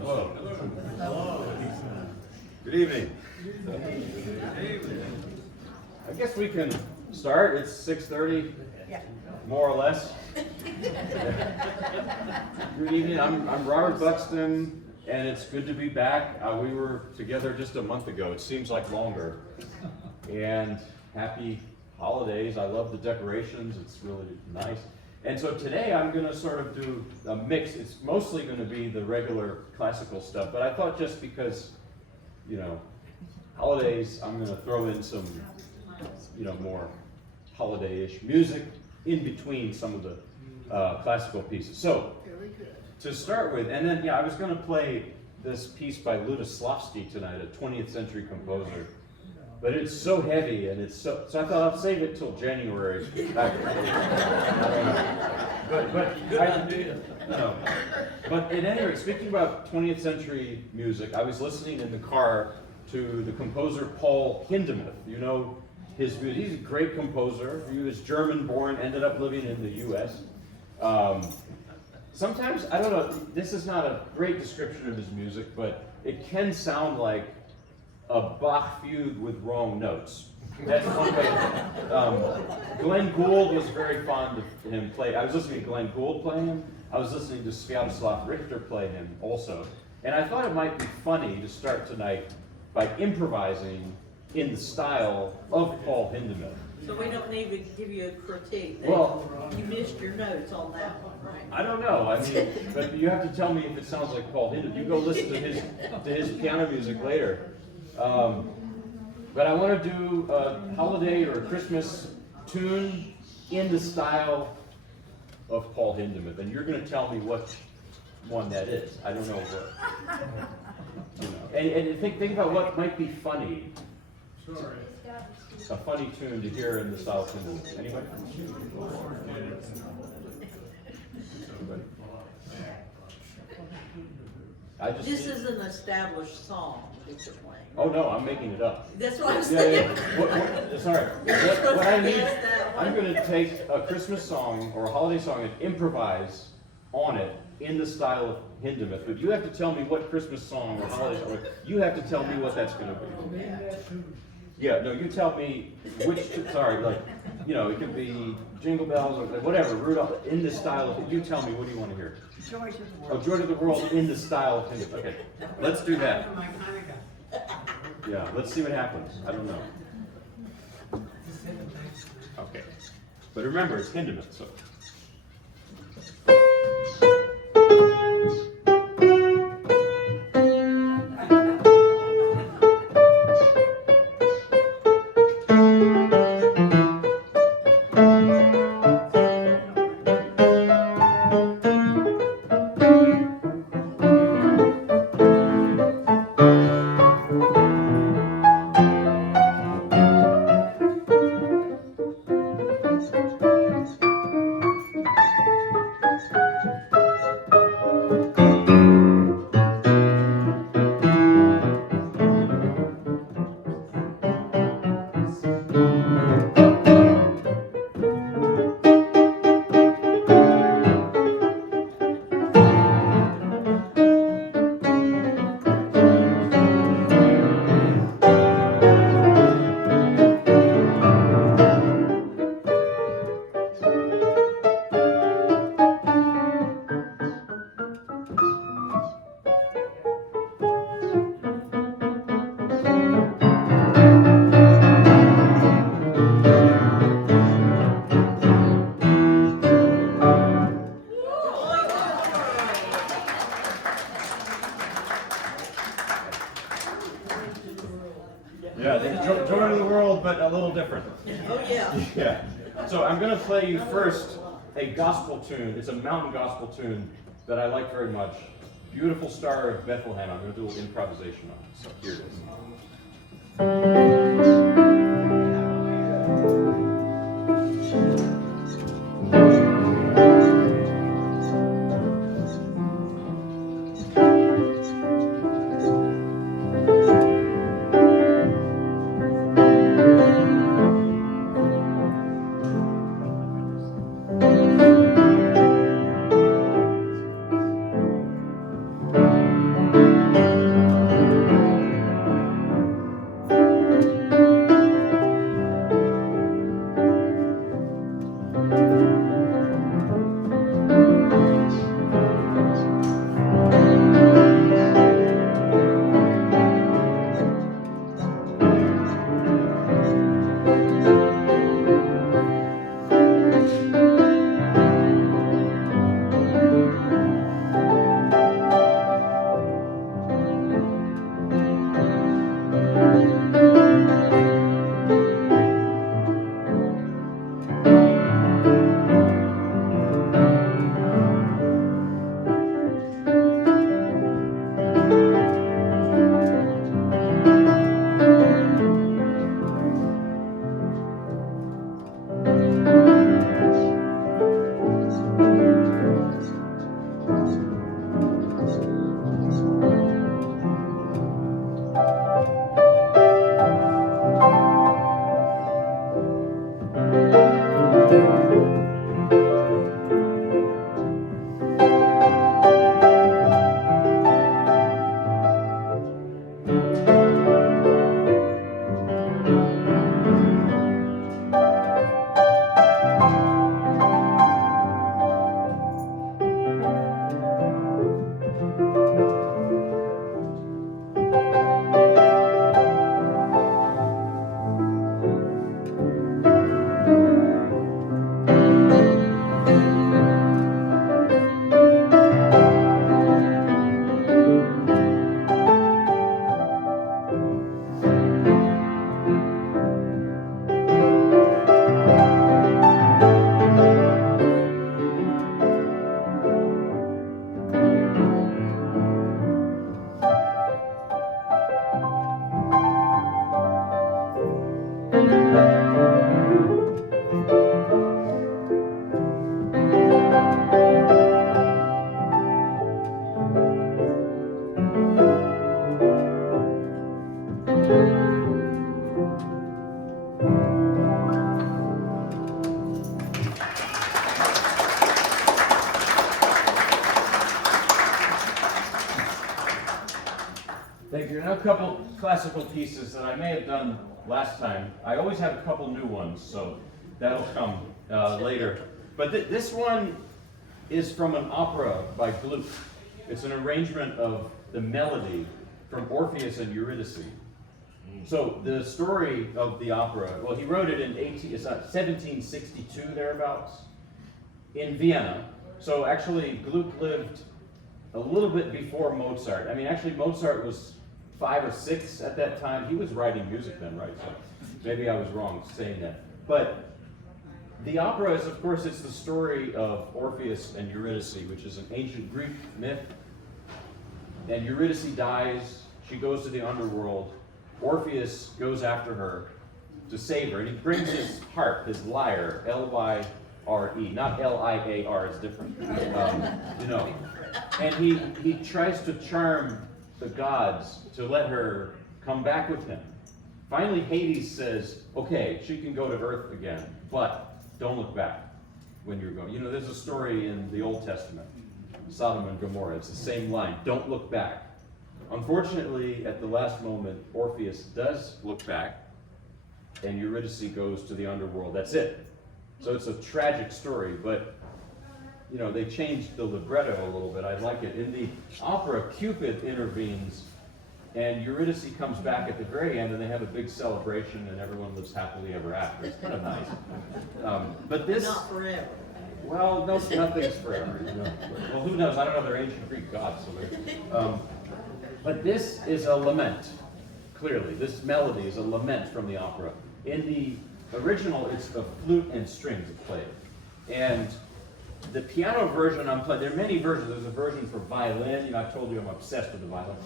Hello. Good evening. I guess we can start. It's 6:30, more or less. Good evening. I'm Robert Buxton, and it's good to be back. We were together just a month ago. It seems like longer. And happy holidays. I love the decorations. It's really nice. And so today I'm going to sort of do a mix. It's mostly going to be the regular classical stuff, but I thought just because, holidays, I'm going to throw in some, more holiday-ish music in between some of the classical pieces. So, to start with, and then, I was going to play this piece by Lutoslawski tonight, a 20th century composer. But it's so heavy, and it's so I thought I'll save it till January. But at any rate, speaking about 20th century music, I was listening in the car to the composer Paul Hindemith. You know his music. He's a great composer. He was German-born, ended up living in the U.S. Sometimes, I don't know, this is not a great description of his music, but it can sound like a Bach fugue with wrong notes. That's one way. Glenn Gould was very fond of him play. I was listening to Glenn Gould play him. I was listening to Sviatoslav Richter play him also. And I thought it might be funny to start tonight by improvising in the style of Paul Hindemith. So we don't need to give you a critique. Well, you missed your notes on that one, right? I don't know. But you have to tell me if it sounds like Paul Hindemith. You go listen to his piano music later. But I want to do a holiday or a Christmas tune in the style of Paul Hindemith, and you're going to tell me what one that is. I don't know what. And think about what might be funny. A funny tune to hear in the style of Hindemith. Anybody? This is an established song that you're playing. Oh no, I'm making it up. That's what I'm saying. Sorry. What I need, I'm going to take a Christmas song or a holiday song and improvise on it in the style of Hindemith. But you have to tell me what Christmas song or holiday song. You have to tell me what that's going to be. Yeah, no, you tell me which. Sorry, it could be Jingle Bells or whatever. Rudolph in the style of. You tell me. What do you want to hear? Joy to the World. Oh, Joy to the World in the style of Hindemith. Okay, let's do that. Yeah, let's see what happens. I don't know. Okay. But remember, it's Hindemith, so. Joy to the World, but a little different. Oh, yeah. Yeah. So I'm going to play you first a gospel tune. It's a mountain gospel tune that I like very much. Beautiful Star of Bethlehem. I'm going to do a little improvisation on it. So here it is. Thank you. Now a couple classical pieces that I may have done last time. I always have a couple new ones, so that'll come later. But this one is from an opera by Gluck. It's an arrangement of the melody from Orpheus and Eurydice. So the story of the opera, well, he wrote it in 1762, thereabouts, in Vienna. So actually, Gluck lived a little bit before Mozart. I mean, actually, Mozart was 5 or 6 at that time. He was writing music then, right? So maybe I was wrong saying that. But the opera is, of course, it's the story of Orpheus and Eurydice, which is an ancient Greek myth. And Eurydice dies. She goes to the underworld. Orpheus goes after her to save her. And he brings his harp, his lyre, L-Y-R-E, not L-I-A-R, it's different. You know. And he tries to charm the gods to let her come back with him. Finally, Hades says, okay, she can go to Earth again, but don't look back when you're going. You know, there's a story in the Old Testament, Sodom and Gomorrah. It's the same line, don't look back. Unfortunately, at the last moment, Orpheus does look back, and Eurydice goes to the underworld. That's it. So it's a tragic story, but you know, they changed the libretto a little bit. I like it. In the opera, Cupid intervenes, and Eurydice comes back at the very end, and they have a big celebration, and everyone lives happily ever after. It's kind of nice. But this... Not forever. Well, no, nothing's forever. You know? Well, who knows? I don't know. They're ancient Greek gods. So but this is a lament, clearly. This melody is a lament from the opera. In the original, it's a flute and strings played. And the piano version I'm playing, there are many versions. There's a version for violin. You know, I told you I'm obsessed with the violin.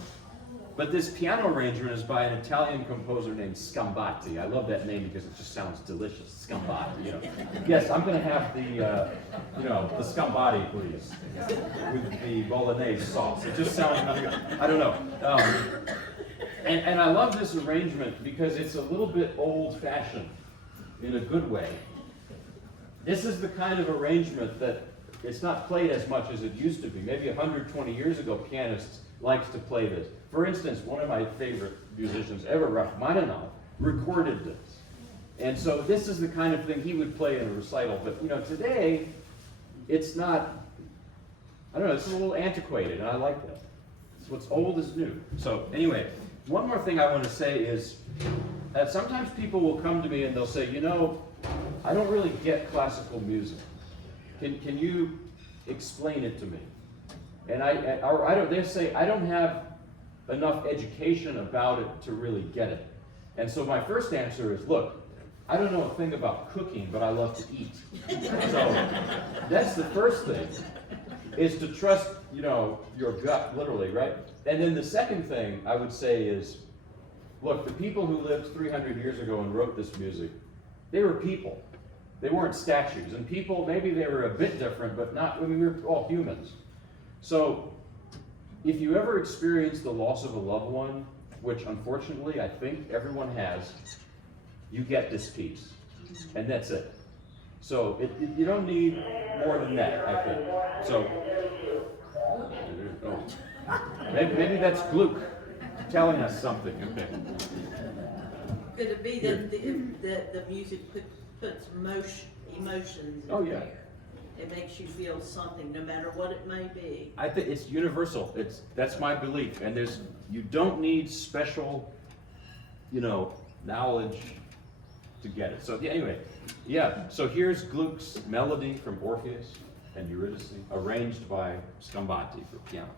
But this piano arrangement is by an Italian composer named Scambati. I love that name because it just sounds delicious. Scambati, you know. Yes, I'm going to have the, you know, the Scambati, please, with the bolognese sauce. It just sounds, I don't know. And I love this arrangement because it's a little bit old-fashioned in a good way. This is the kind of arrangement that it's not played as much as it used to be. Maybe 120 years ago, pianists likes to play this. For instance, one of my favorite musicians ever, Rachmaninoff, recorded this. And so this is the kind of thing he would play in a recital. But you know, today, it's not, I don't know, it's a little antiquated, and I like that. It's what's old is new. So anyway, one more thing I want to say is that sometimes people will come to me and they'll say, you know, I don't really get classical music. Can you explain it to me? And they say, I don't have enough education about it to really get it. And so my first answer is, look, I don't know a thing about cooking, but I love to eat. So that's the first thing, is to trust, you know, your gut, literally, right? And then the second thing I would say is, look, the people who lived 300 years ago and wrote this music, they were people. They weren't statues. And people, maybe they were a bit different, but not, I mean, we were all humans. So if you ever experience the loss of a loved one, which unfortunately I think everyone has, you get this piece. And that's it. So you don't need more than that, I think. So, maybe that's Gluck telling us something. Okay. Could it be that the music puts emotions in there? It makes you feel something, no matter what it may be. I think it's universal. That's my belief. And you don't need special, you know, knowledge to get it. So anyway, yeah. So here's Gluck's melody from Orpheus and Eurydice, arranged by Scambati for piano.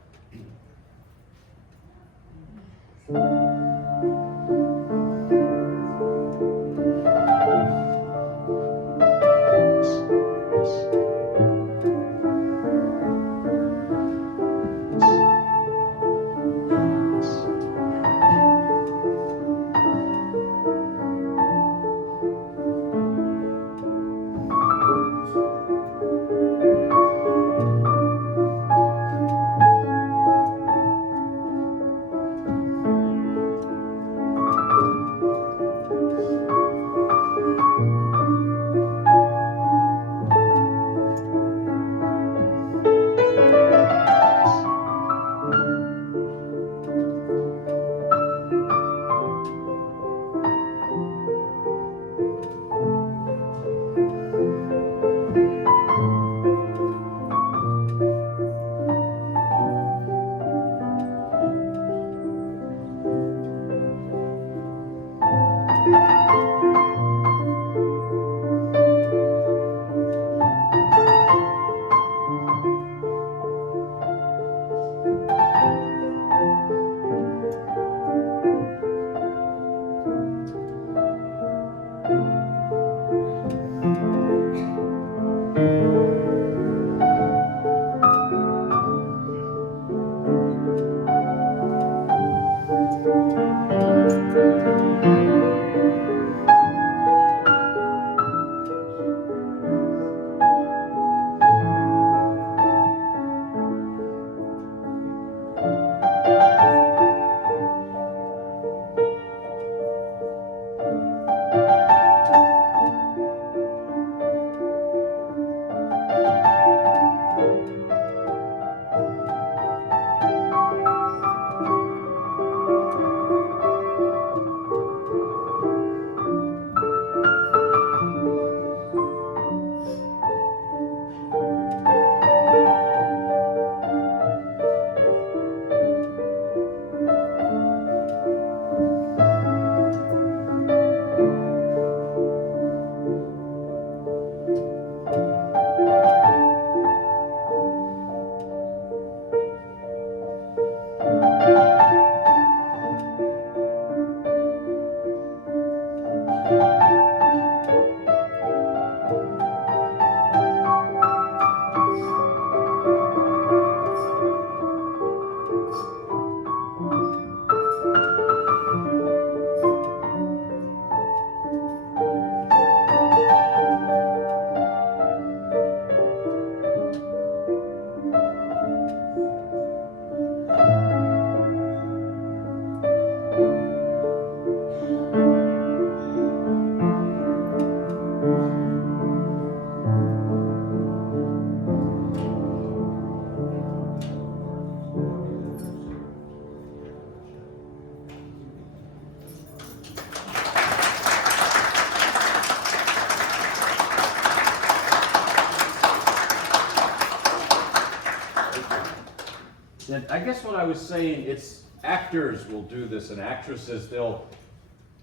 And I guess what I was saying, it's actors will do this, and actresses, they'll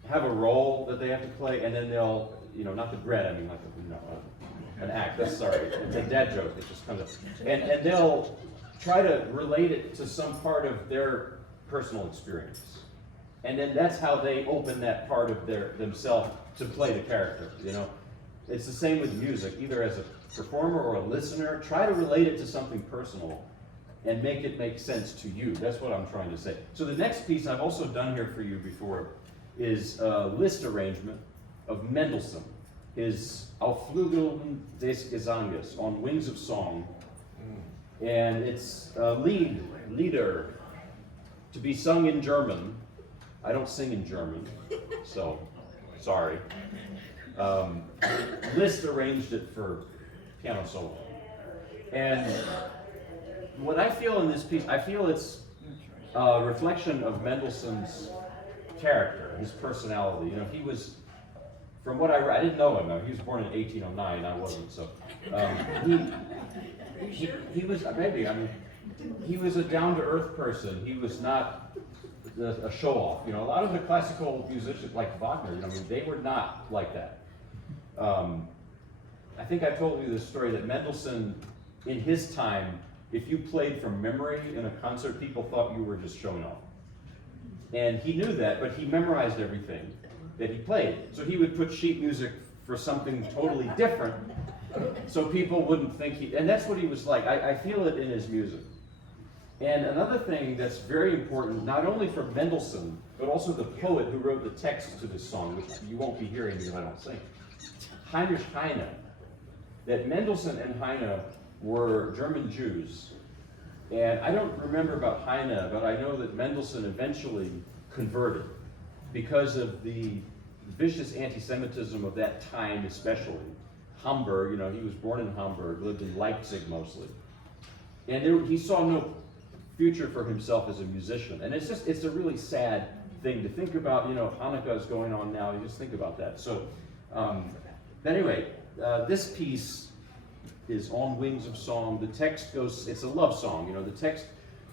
have a role that they have to play, and then they'll, not the bread, I mean like, an act, that's sorry, it's a dad joke, it just comes up. And they'll try to relate it to some part of their personal experience. And then that's how they open that part of themselves to play the character, It's the same with music, either as a performer or a listener, try to relate it to something personal and make it make sense to you. That's what I'm trying to say. So the next piece I've also done here for you before is a list arrangement of Mendelssohn, his Auf Flügeln des Gesanges, on Wings of Song. And it's a lieder, to be sung in German. I don't sing in German, so sorry. Liszt arranged it for piano solo. And what I feel in this piece, I feel it's a reflection of Mendelssohn's character, his personality. He was, from what I read, I didn't know him. He was born in 1809. I wasn't. So he was maybe. He was a down-to-earth person. He was not a show-off. A lot of the classical musicians, like Wagner, they were not like that. I think I told you this story that Mendelssohn, in his time, if you played from memory in a concert, people thought you were just showing off. And he knew that, but he memorized everything that he played. So he would put sheet music for something totally different, so people wouldn't think and that's what he was like. I feel it in his music. And another thing that's very important, not only for Mendelssohn, but also the poet who wrote the text to this song, which you won't be hearing because I don't sing, Heinrich Heine. That Mendelssohn and Heine were German Jews. And I don't remember about Heine, but I know that Mendelssohn eventually converted because of the vicious anti-Semitism of that time, especially. Hamburg, he was born in Hamburg, lived in Leipzig mostly. And he saw no future for himself as a musician. And it's a really sad thing to think about. Hanukkah is going on now, you just think about that. So, anyway, this piece is on Wings of Song. The text goes, it's a love song, the text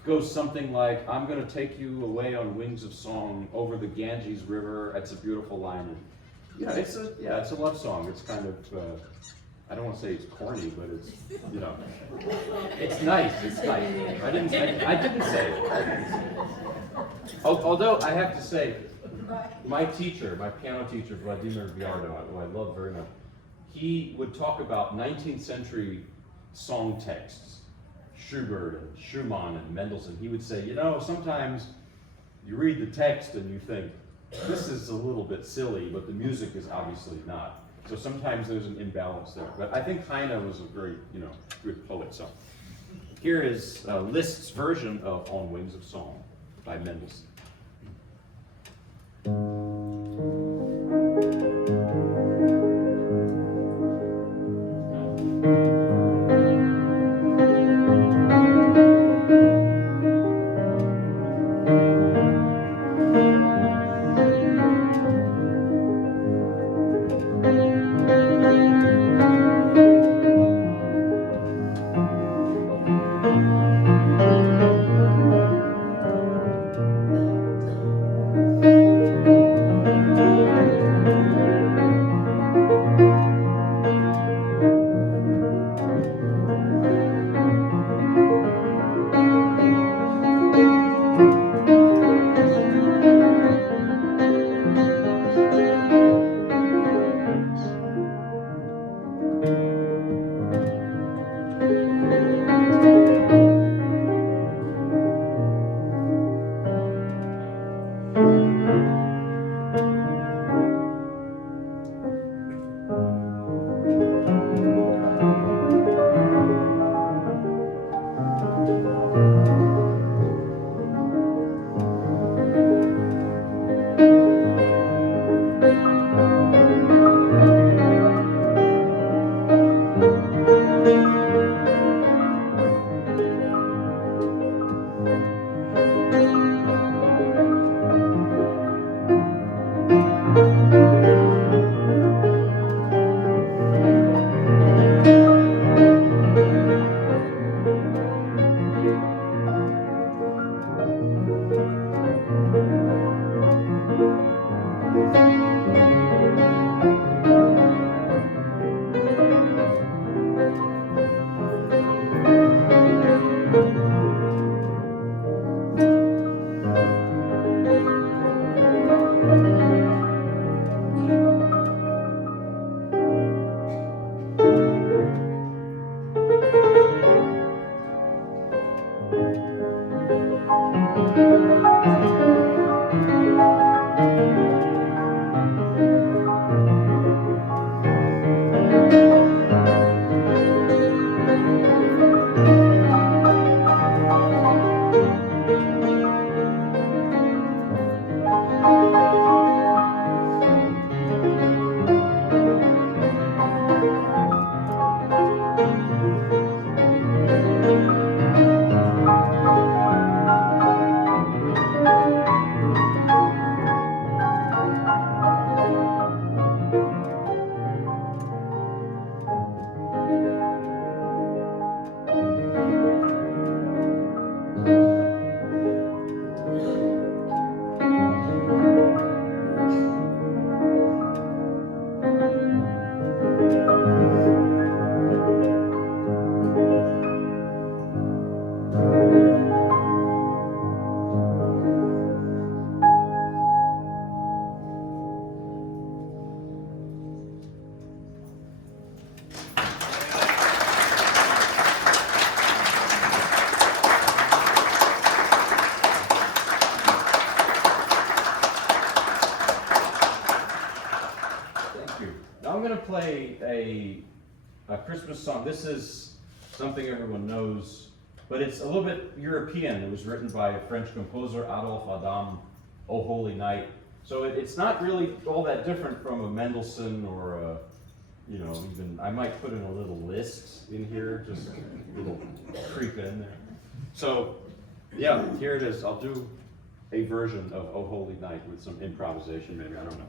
goes something like, I'm going to take you away on wings of song over the Ganges River. That's a beautiful line. And, it's a love song. It's kind of, I don't want to say it's corny, but it's, it's nice. It's nice. I didn't say it. Although I have to say, my piano teacher, Vladimir Viardo, who I love very much, he would talk about 19th century song texts, Schubert and Schumann and Mendelssohn. He would say, sometimes you read the text and you think, this is a little bit silly, but the music is obviously not. So sometimes there's an imbalance there. But I think Heine was a very, good poet. So here is Liszt's version of On Wings of Song by Mendelssohn. you. Now I'm going to play a Christmas song. This is something everyone knows, but it's a little bit European. It was written by a French composer, Adolphe Adam, O Holy Night. So it's not really all that different from a Mendelssohn or a, even, I might put in a little Liszt in here, just a little creep in there. So, yeah, here it is. I'll do a version of O Holy Night with some improvisation, maybe, I don't know.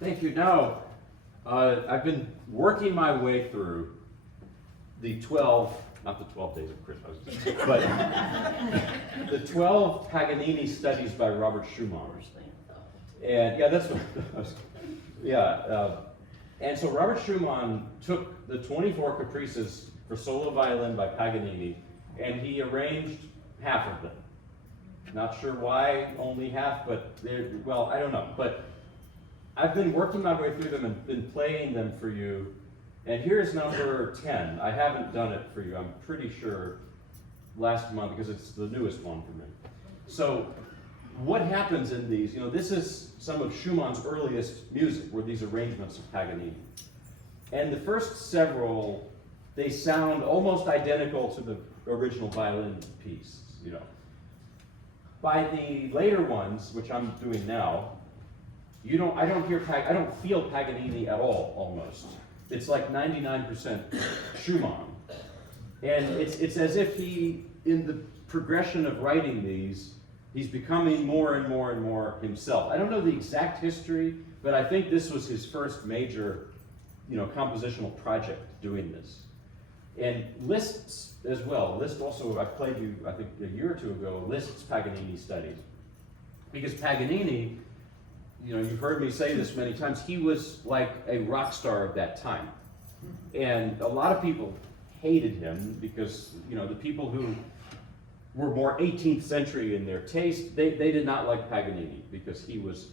Thank you. Now, I've been working my way through the 12, not the 12 days of Christmas, but the 12 Paganini studies by Robert Schumann. And yeah, that's what I was, and so Robert Schumann took the 24 caprices for solo violin by Paganini, and he arranged half of them. Not sure why only half, but well, I don't know. But I've been working my way through them and been playing them for you. And here's number 10. I haven't done it for you, I'm pretty sure, last month, because it's the newest one for me. So what happens in these, this is some of Schumann's earliest music, were these arrangements of Paganini. And the first several, they sound almost identical to the original violin piece, By the later ones, which I'm doing now, I don't feel Paganini at all, almost. It's like 99% Schumann. And it's as if he, in the progression of writing these, he's becoming more and more and more himself. I don't know the exact history, but I think this was his first major, compositional project doing this. And Liszt's as well. Liszt also, I played you, I think a year or two ago, Liszt's Paganini studies. Because Paganini, you've heard me say this many times, he was like a rock star of that time. And a lot of people hated him because, the people who were more 18th century in their taste, they did not like Paganini because he was,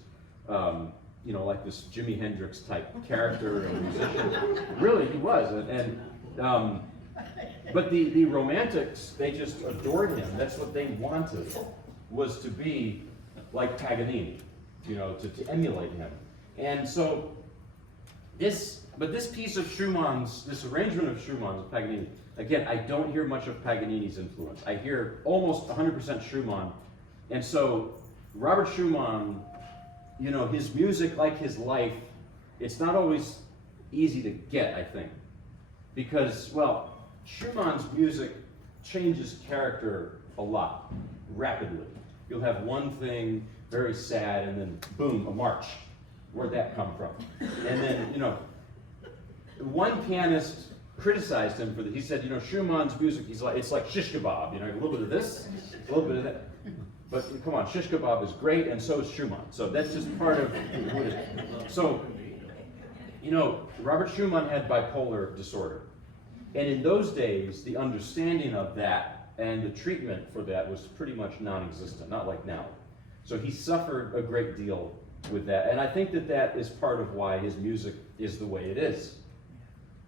like this Jimi Hendrix type character and musician. Really, he was. But the Romantics, they just adored him. That's what they wanted, was to be like Paganini, to emulate him. And so this piece of Schumann's, this arrangement of Schumann's of Paganini, again, I don't hear much of Paganini's influence. I hear almost 100% Schumann. And so Robert Schumann, his music, like his life, it's not always easy to get, I think. Because, well, Schumann's music changes character a lot, rapidly. You'll have one thing very sad, and then boom, a march. Where'd that come from? And then, one pianist criticized him for that. He said, Schumann's music, it's like shish kebab, a little bit of this, a little bit of that. But come on, shish kebab is great, and so is Schumann. So that's just part of what it is. So, Robert Schumann had bipolar disorder. And in those days, the understanding of that and the treatment for that was pretty much non-existent, not like now. So he suffered a great deal with that. And I think that is part of why his music is the way it is.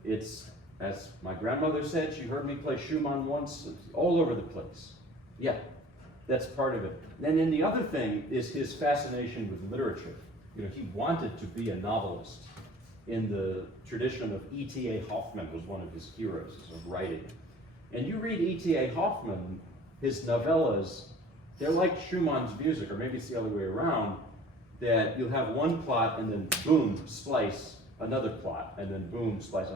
It's, as my grandmother said, she heard me play Schumann once, it's all over the place. Yeah, that's part of it. And then the other thing is his fascination with literature. He wanted to be a novelist. In the tradition of E.T.A. Hoffmann was one of his heroes of writing. And you read E.T.A. Hoffmann, his novellas, they're like Schumann's music, or maybe it's the other way around, that you'll have one plot and then boom, splice, another plot, and then boom, splice.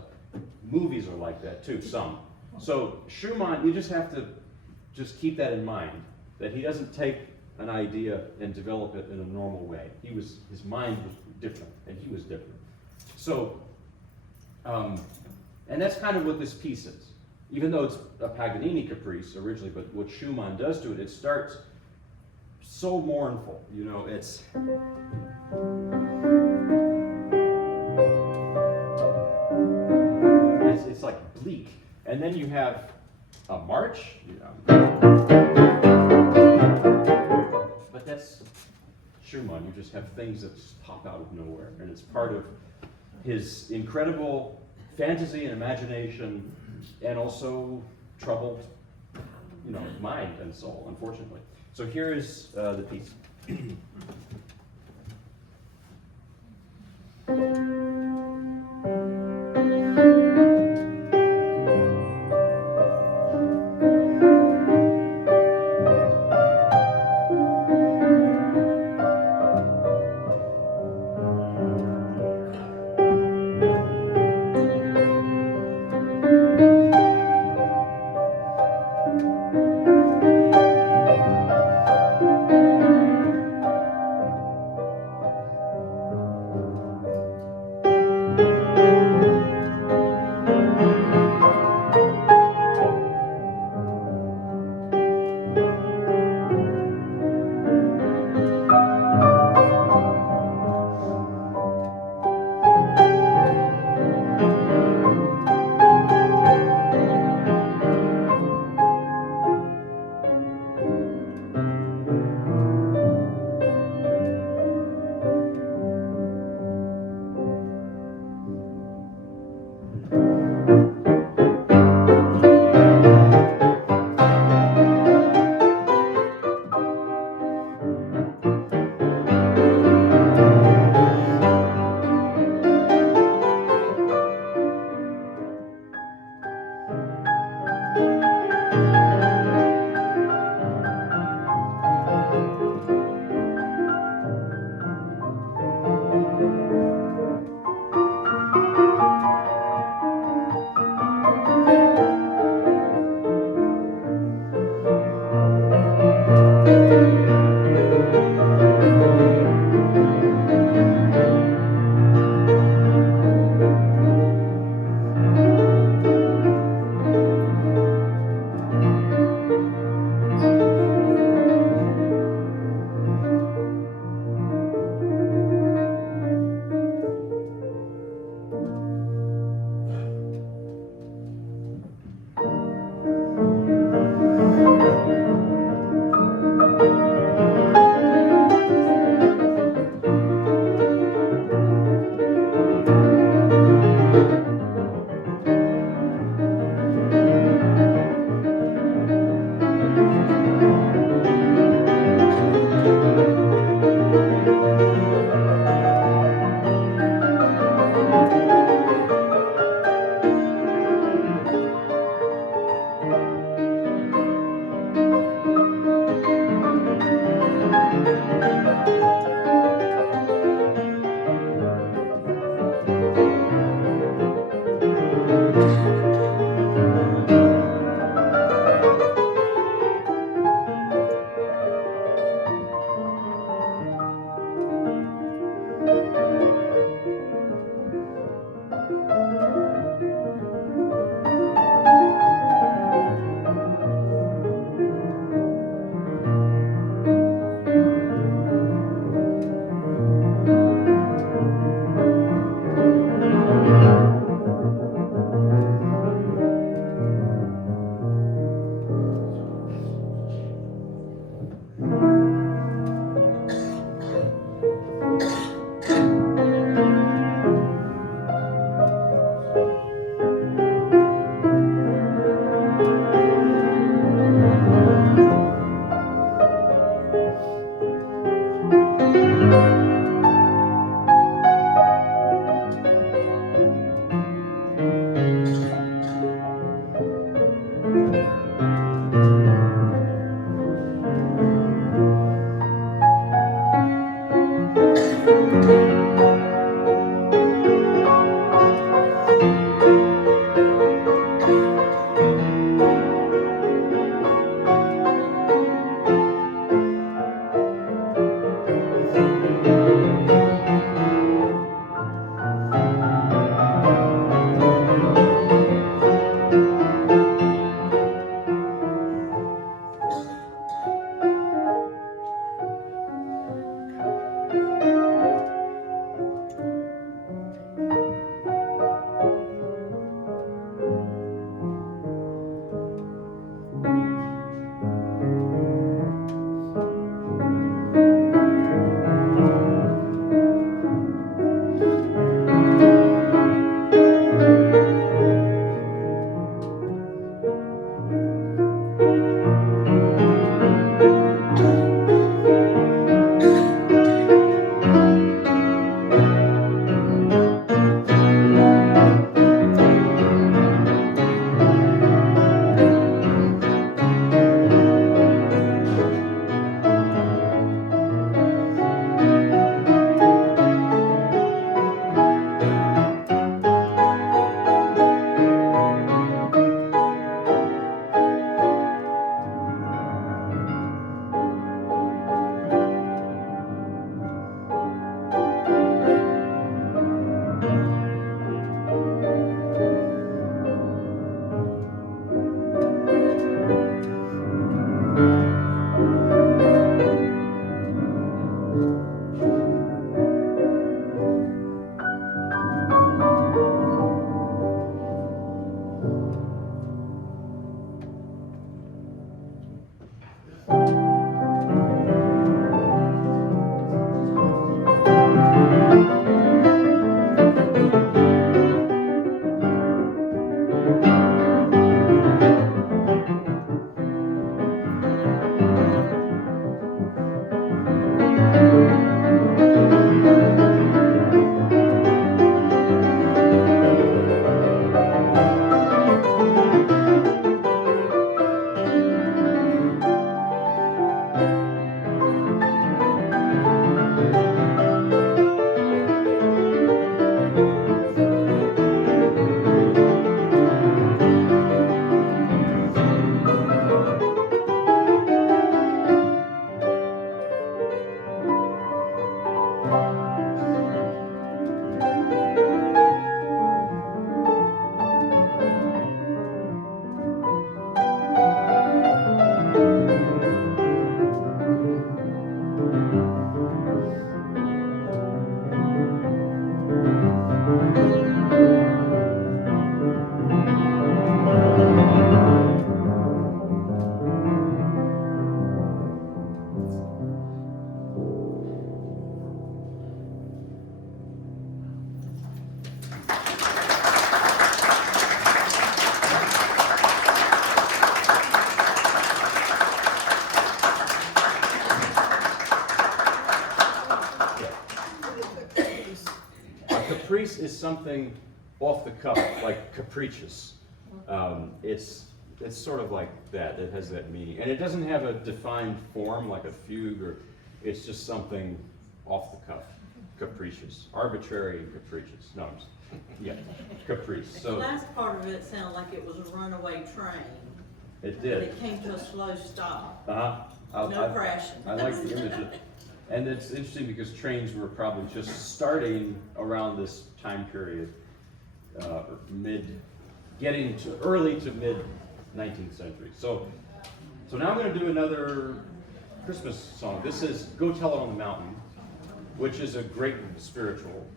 Movies are like that too, some. So Schumann, you just have to just keep that in mind, that he doesn't take an idea and develop it in a normal way. His mind was different, and he was different. So, and that's kind of what this piece is. Even though it's a Paganini caprice originally, but what Schumann does to it, it starts so mournful, it's... It's like bleak. And then you have a march, but that's Schumann. You just have things that just pop out of nowhere, and it's part of his incredible fantasy and imagination, and also troubled, mind and soul, unfortunately. So here is the piece. caprice is something off the cuff, like capricious. It's sort of like that. It has that meaning, and it doesn't have a defined form like a fugue, or it's just something off the cuff, capricious, arbitrary and capricious. No, yeah, caprice. The So last part of it sounded like it was a runaway train. it But did. it came to a slow stop. Uh-huh. No crashing. I like the image of, and it's interesting because trains were probably just starting around this time period, getting to early to mid 19th century. So now I'm going to do another Christmas song. This is "Go Tell It on the Mountain," which is a great spiritual,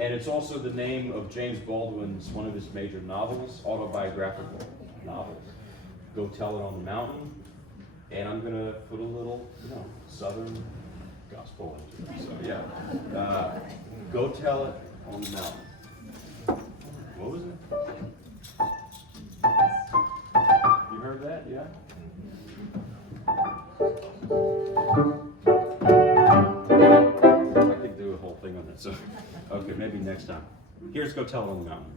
and it's also the name of James Baldwin's one of his major novels, autobiographical novels. Go Tell It on the Mountain, and I'm going to put a little, Southern gospel into it. So yeah, Go Tell It on the Mountain. What was it? You heard that? Yeah? I could do a whole thing on that, so, okay, maybe next time. Here's Go Tell It on the Mountain.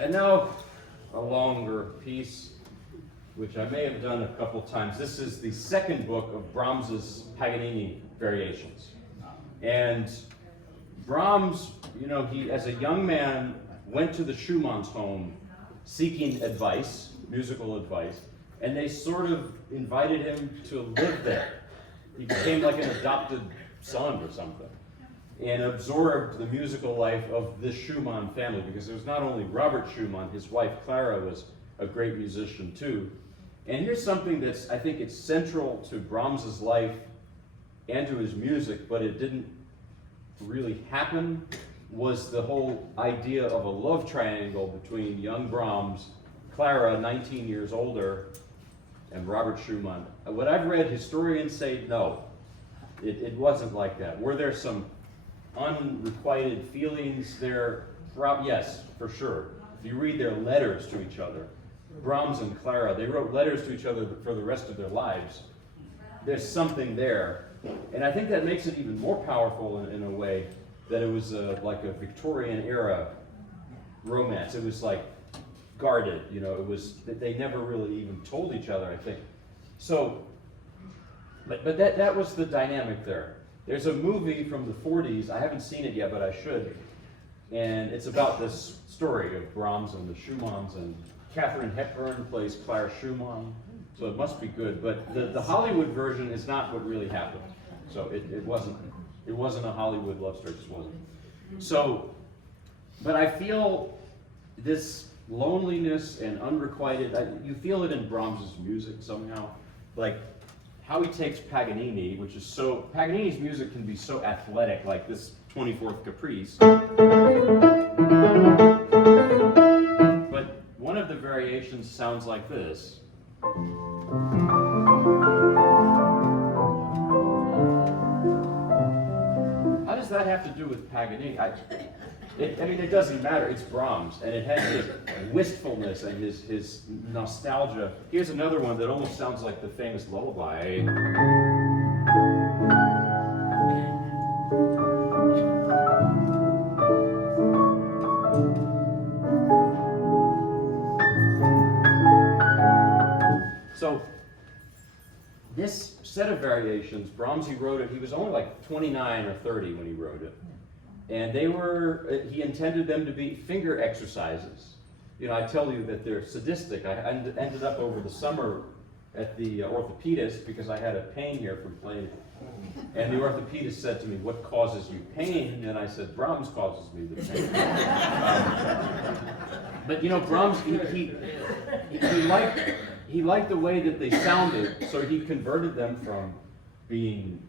And now a longer piece, which I may have done a couple times. This is the second book of Brahms's Paganini variations. And Brahms, he, as a young man, went to the Schumann's home seeking advice, musical advice, and they sort of invited him to live there. He became like an adopted son or something. and absorbed the musical life of the Schumann family, because it was not only Robert Schumann, his wife Clara was a great musician too. And here's something that's, I think it's central to Brahms's life and to his music, but it didn't really happen, was the whole idea of a love triangle between young Brahms, Clara, 19 years older, and Robert Schumann. What I've read, historians say no, it wasn't like that. Were there some unrequited feelings there? Yes, for sure. If you read their letters to each other, Brahms and Clara, they wrote letters to each other for the rest of their lives. There's something there. And I think that makes it even more powerful in a way, that it was like a Victorian era romance. It was like guarded, you know, it was, they never really even told each other, I think. So, but that was the dynamic there. There's a movie from the 40s, I haven't seen it yet, but I should, and it's about this story of Brahms and the Schumanns, and Katharine Hepburn plays Clara Schumann, so it must be good. But the Hollywood version is not what really happened. So it wasn't a Hollywood love story, it just wasn't. So, but I feel this loneliness and unrequited, you feel it in Brahms's music somehow, like how he takes Paganini, which is so, Paganini's music can be so athletic, like this 24th Caprice. But one of the variations sounds like this. How does that have to do with Paganini? I mean, it doesn't matter. It's Brahms, and it has his wistfulness and his nostalgia. Here's another one that almost sounds like the famous lullaby. So this set of variations, Brahms, he wrote it, he was only like 29 or 30 when he wrote it. And they were, he intended them to be finger exercises. You know, I tell you that they're sadistic. I ended up over the summer at the orthopedist because I had a pain here from playing it. And the orthopedist said to me, "What causes you pain?" And I said, "Brahms causes me the pain." But you know, Brahms, he liked the way that they sounded, so he converted them from being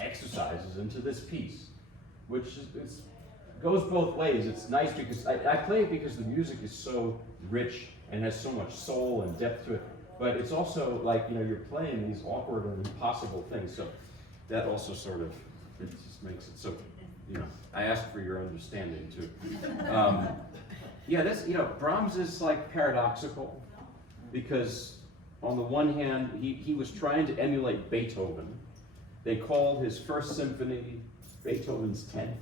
exercises into this piece, which goes both ways. It's nice because I play it because the music is so rich and has so much soul and depth to it, but it's also like, you know, you're playing these awkward and impossible things, so that also sort of, it just makes it so, you know, I ask for your understanding too. Yeah, this, you know, Brahms is like paradoxical because on the one hand, he was trying to emulate Beethoven. They called his first symphony Beethoven's 10th.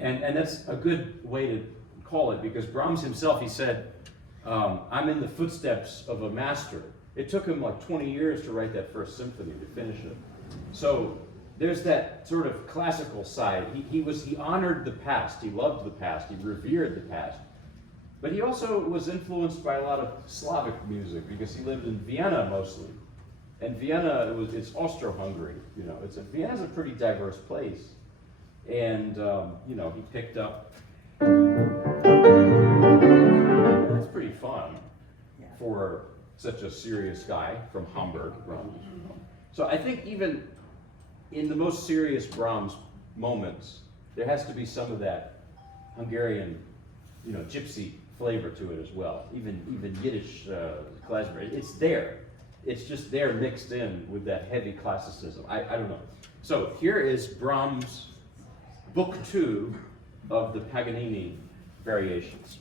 And that's a good way to call it, because Brahms himself, he said, I'm in the footsteps of a master. It took him like 20 years to write that first symphony, to finish it. So there's that sort of classical side. He honored the past, he loved the past, he revered the past. But he also was influenced by a lot of Slavic music, because he lived in Vienna mostly. And Vienna, it's Austro-Hungary, you know, Vienna's a pretty diverse place. And, you know, he picked up, that's pretty fun for such a serious guy from Hamburg. So I think even in the most serious Brahms moments, there has to be some of that Hungarian, you know, gypsy flavor to it as well. Even Yiddish klezmer, it's there. It's just there mixed in with that heavy classicism. I don't know. So here is Brahms' Book 2 of the Paganini variations.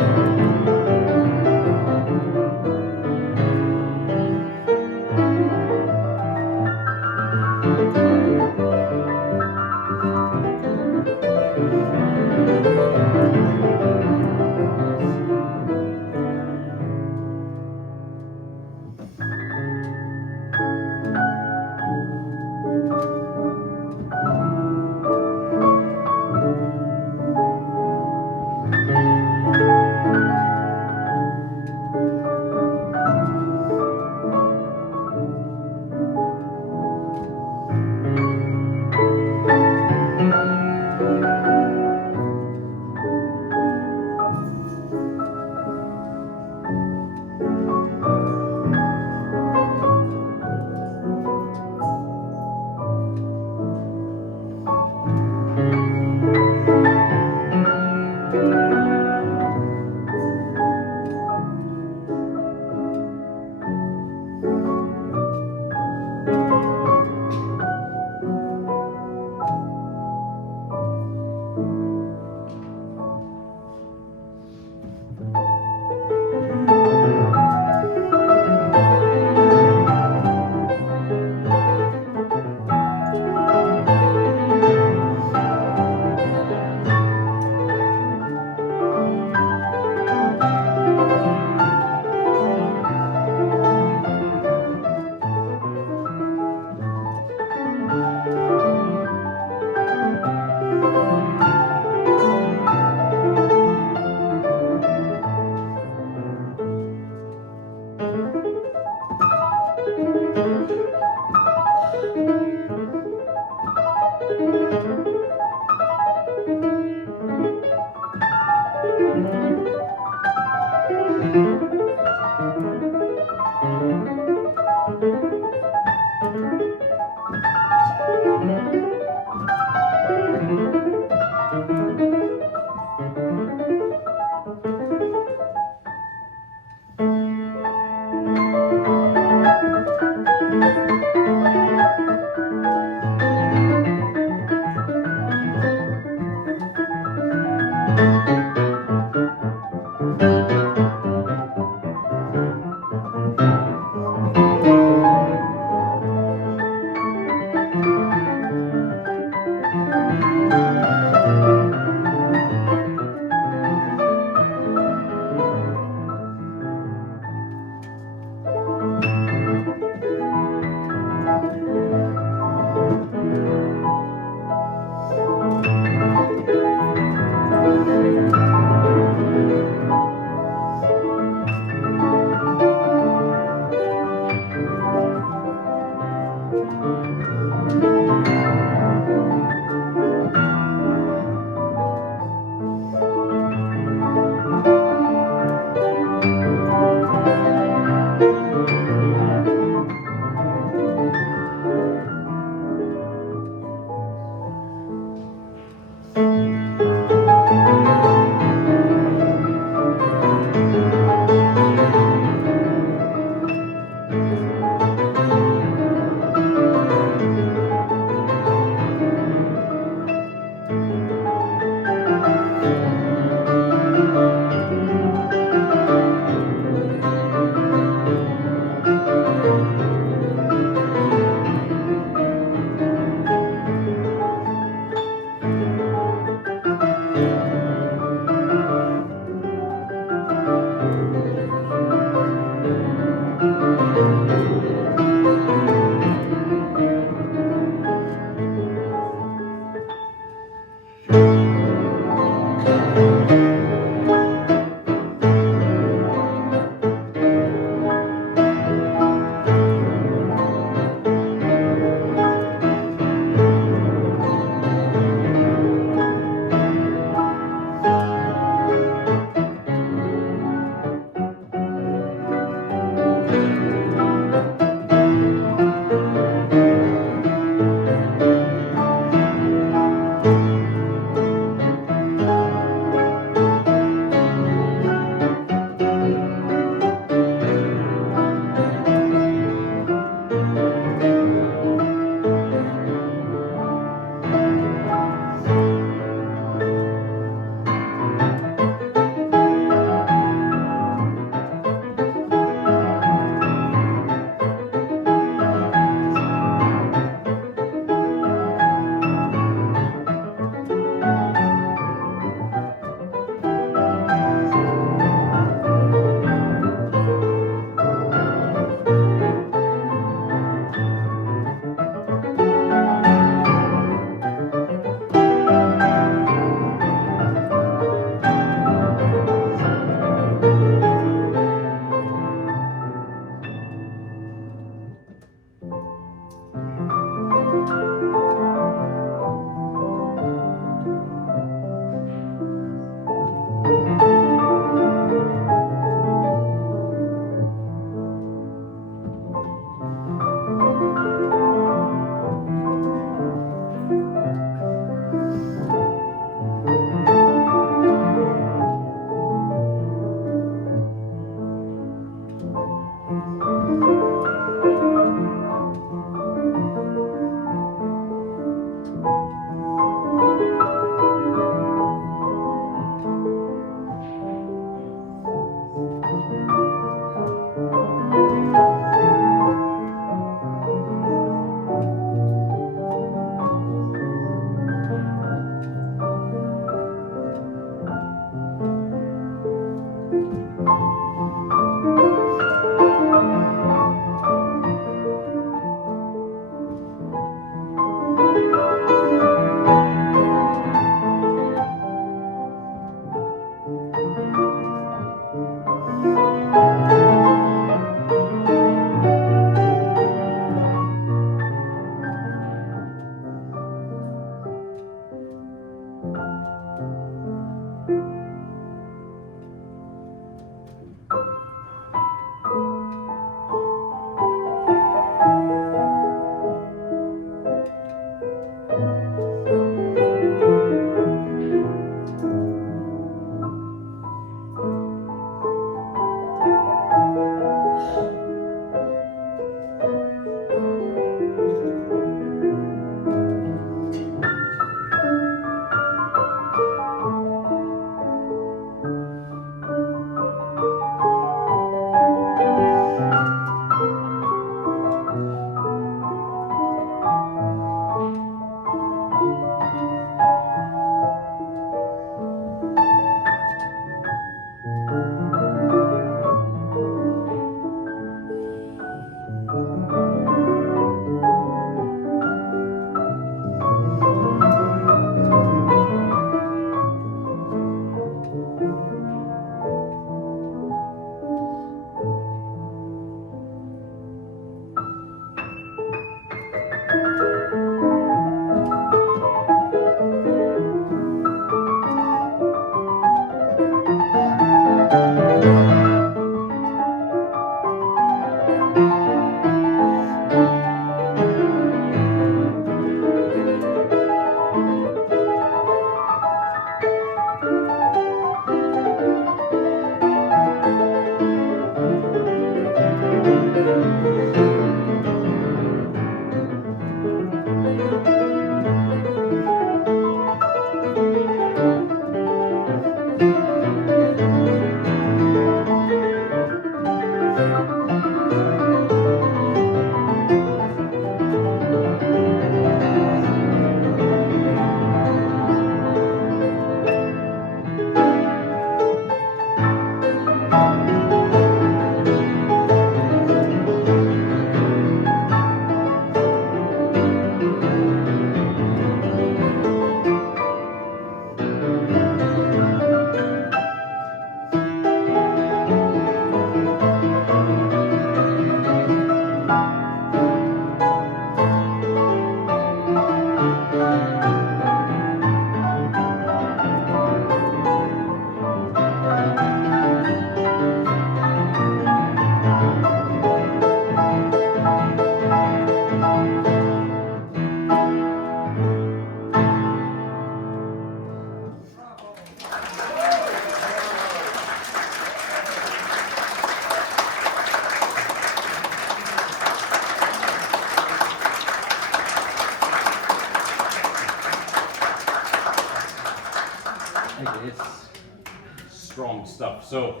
song stuff. So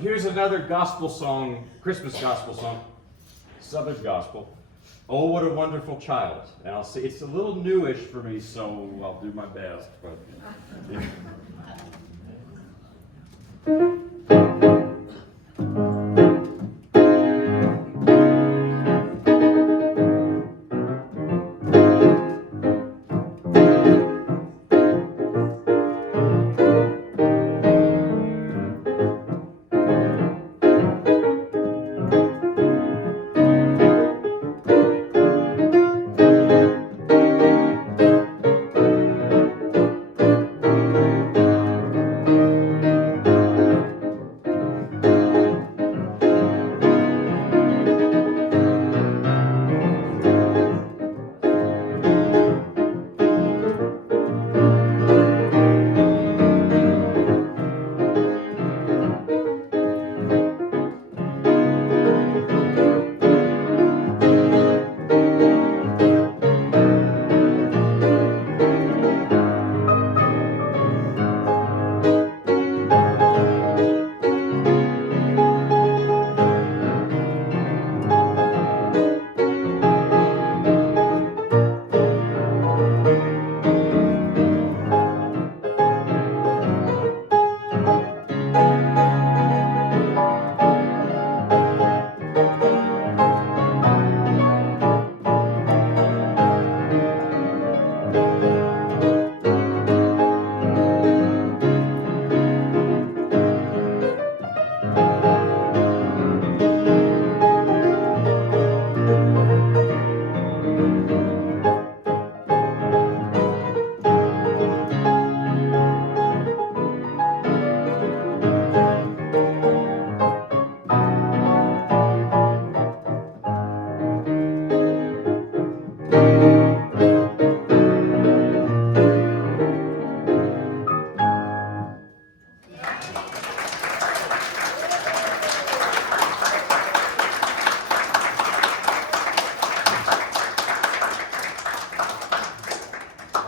here's another gospel song, Christmas gospel song, Southern gospel. Oh, what a wonderful child. And I'll say it's a little newish for me, so I'll do my best. But yeah.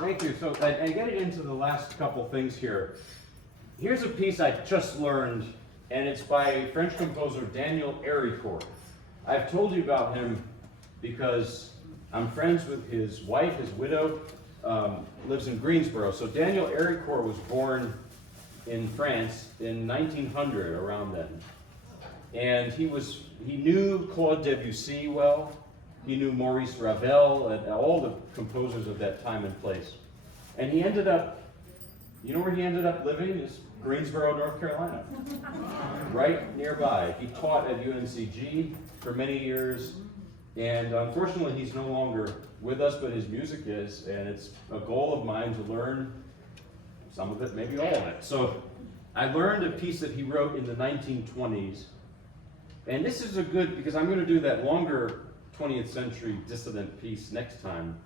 Thank you. So, and getting into the last couple things here, here's a piece I just learned, and it's by French composer Daniel Héricourt. I've told you about him because I'm friends with his wife, his widow, lives in Greensboro. So Daniel Héricourt was born in France in 1900, around then. And he knew Claude Debussy well. He knew Maurice Ravel and all the composers of that time and place. And he ended up, you know where he ended up living? Is Greensboro, North Carolina, right nearby. He taught at UNCG for many years, and unfortunately he's no longer with us, but his music is, and it's a goal of mine to learn some of it, maybe all of it. So I learned a piece that he wrote in the 1920s, and this is a good, because I'm going to do that longer 20th century dissident piece next time,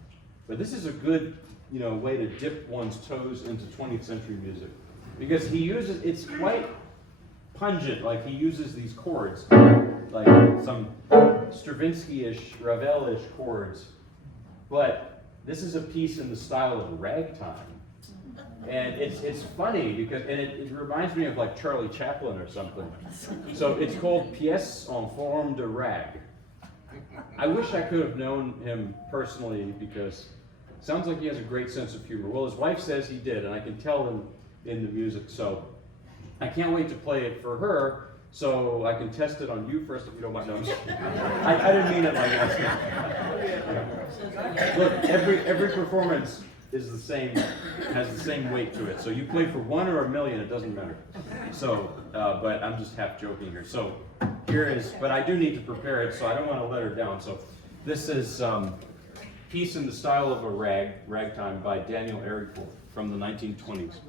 but this is a good, way to dip one's toes into 20th century music, because he uses, it's quite pungent, like he uses these chords, like some Stravinsky-ish, Ravel-ish chords, but this is a piece in the style of ragtime. And it's funny because, and it reminds me of like Charlie Chaplin or something. So it's called Pièce en forme de rag. I wish I could have known him personally because it sounds like he has a great sense of humor. Well, his wife says he did, and I can tell in the music. So I can't wait to play it for her so I can test it on you first if you don't mind. No, I didn't mean it like that. Look, every performance is the same, has the same weight to it. So you play for 1 or 1,000,000, it doesn't matter. So, but I'm just half joking here. So here is, but I do need to prepare it, so I don't want to let her down. So this is Piece in the Style of a Ragtime by Daniel Héricourt from the 1920s.